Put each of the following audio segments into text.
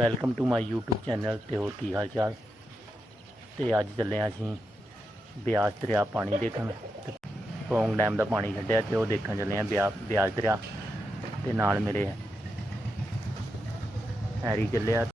Welcome to my YouTube channel. ਤੇ ਹੋਰ ਕੀ ਹਾਲ ਚਾਲ। ਤੇ ਅੱਜ ਚੱਲੇ ਹਾਂ ਅਸੀਂ ਬਿਆਸ ਦਰਿਆ ਪਾਣੀ ਦੇਖਣ। ਤੇ ਪੌਂਗ ਡੈਮ ਦਾ ਪਾਣੀ ਛੱਡਿਆ ਤੇ ਉਹ ਦੇਖਣ ਚੱਲੇ ਹਾਂ ਬਿਆਸ ਦਰਿਆ। ਤੇ ਨਾਲ ਮੇਰੇ ਹੈਰੀ ਚੱਲਿਆ।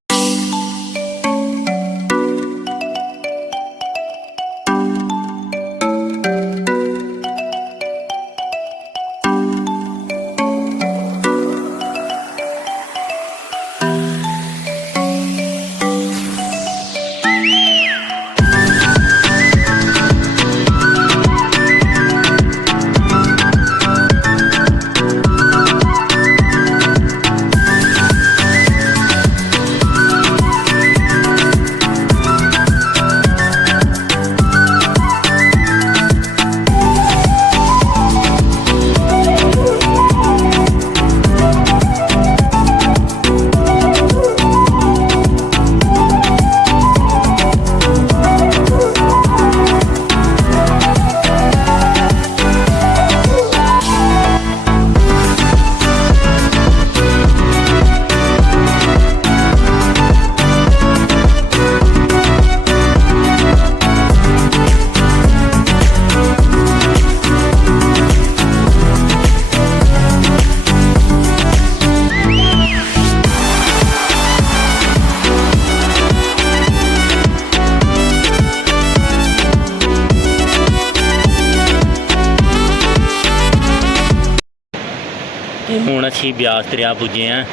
ਹੁਣ ਅਸੀਂ ਬਿਆਸ ਦਰਿਆ ਪੁੱਜੇ ਹਾਂ।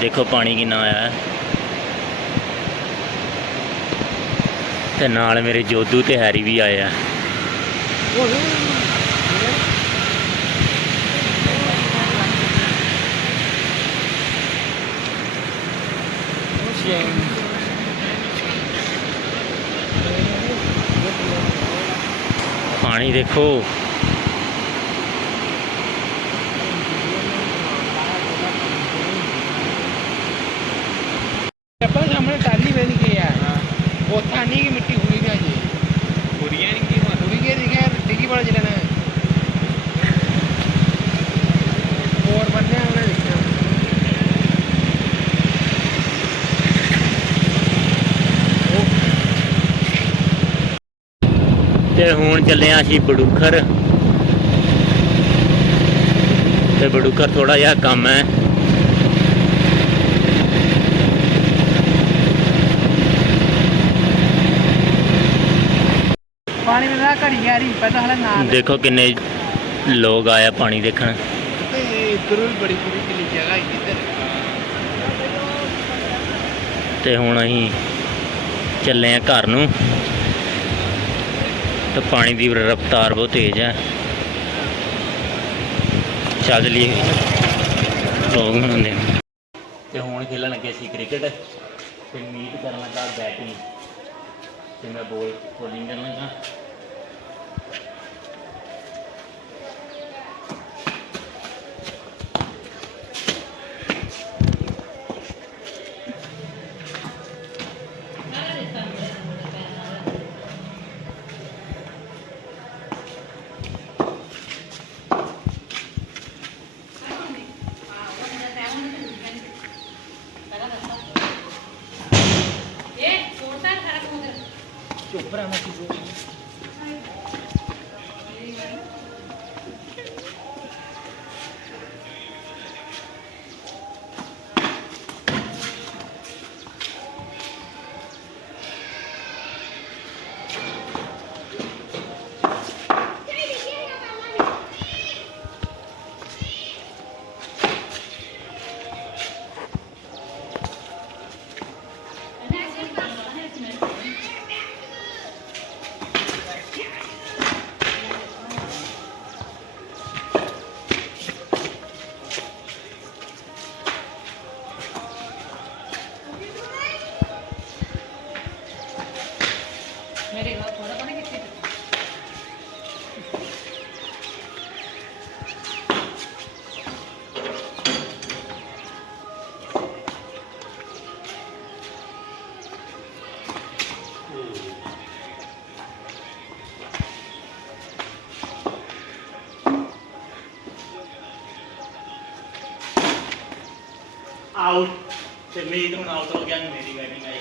ਦੇਖੋ ਪਾਣੀ ਕਿੰਨਾ ਆਇਆ ਹੈ। ਤੇ ਨਾਲ ਮੇਰੇ ਜੋਧੂ ਤੇ ਹੈਰੀ ਵੀ ਆਏ ਆ। ਪਾਣੀ ਦੇਖੋ। सामने टाली बन गई है। वो थानी की मिट्टी हुई ना जी हुरिया नहीं की हुरी के दिखे टिकी बड़ा जिलाना है और बनने वाला दिखा। ਤੇ ਹੁਣ ਚੱਲੇ ਹਾਂ ਅਸੀਂ ਬੜੂਖਰ। ਤੇ ਬੜੂਖਰ ਥੋੜਾ ਜਿਹਾ ਕੰਮ ਹੈ। पानी में घड़ी आ रही पता है ना। देखो किन्ने लोग आया पानी देखने। इधर भी बड़ी बड़ी किली जगह है इधर। ते हुण असीं चले हैं घर नूं। तो पानी की रफ्तार बहुत तेज़ है। चल लिए लोग होंदे ते हुण खेलन लगे सी क्रिकेट। ते मीट करन लगा बैटिंग। ते मैं बॉलिंग करन लगा। चुप रहा मैं किसी मेरे घर थोड़ा पानी कितने आउट ਤੇ ਮੀਤ ਹੁਣ ਆਊਟ ਹੋ ਗਿਆ, ਮੇਰੀ ਬੈਟਿੰਗ ਆਈ।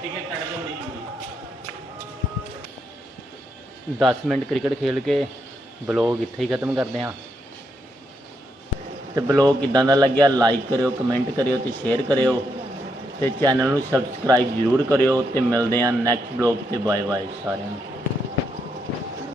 ठीक है, कट दो नहीं। 10 ਮਿੰਟ ਕ੍ਰਿਕਟ ਖੇਲ ਕੇ ਬਲੌਗ ਇੱਥੇ ਹੀ ਖਤਮ ਕਰਦੇ ਹਾਂ। ਤੇ ਬਲੌਗ ਕਿੱਦਾਂ ਦਾ ਲੱਗਿਆ ਲਾਈਕ ਕਰਿਓ, ਕਮੈਂਟ ਕਰਿਓ ਤੇ ਸ਼ੇਅਰ ਕਰਿਓ ਤੇ ਚੈਨਲ ਨੂੰ ਸਬਸਕ੍ਰਾਈਬ ਜ਼ਰੂਰ ਕਰਿਓ ਤੇ ਮਿਲਦੇ ਹਾਂ ਨੈਕਸਟ ਬਲੌਗ ਤੇ। ਬਾਏ ਬਾਏ ਸਾਰਿਆਂ ਨੂੰ।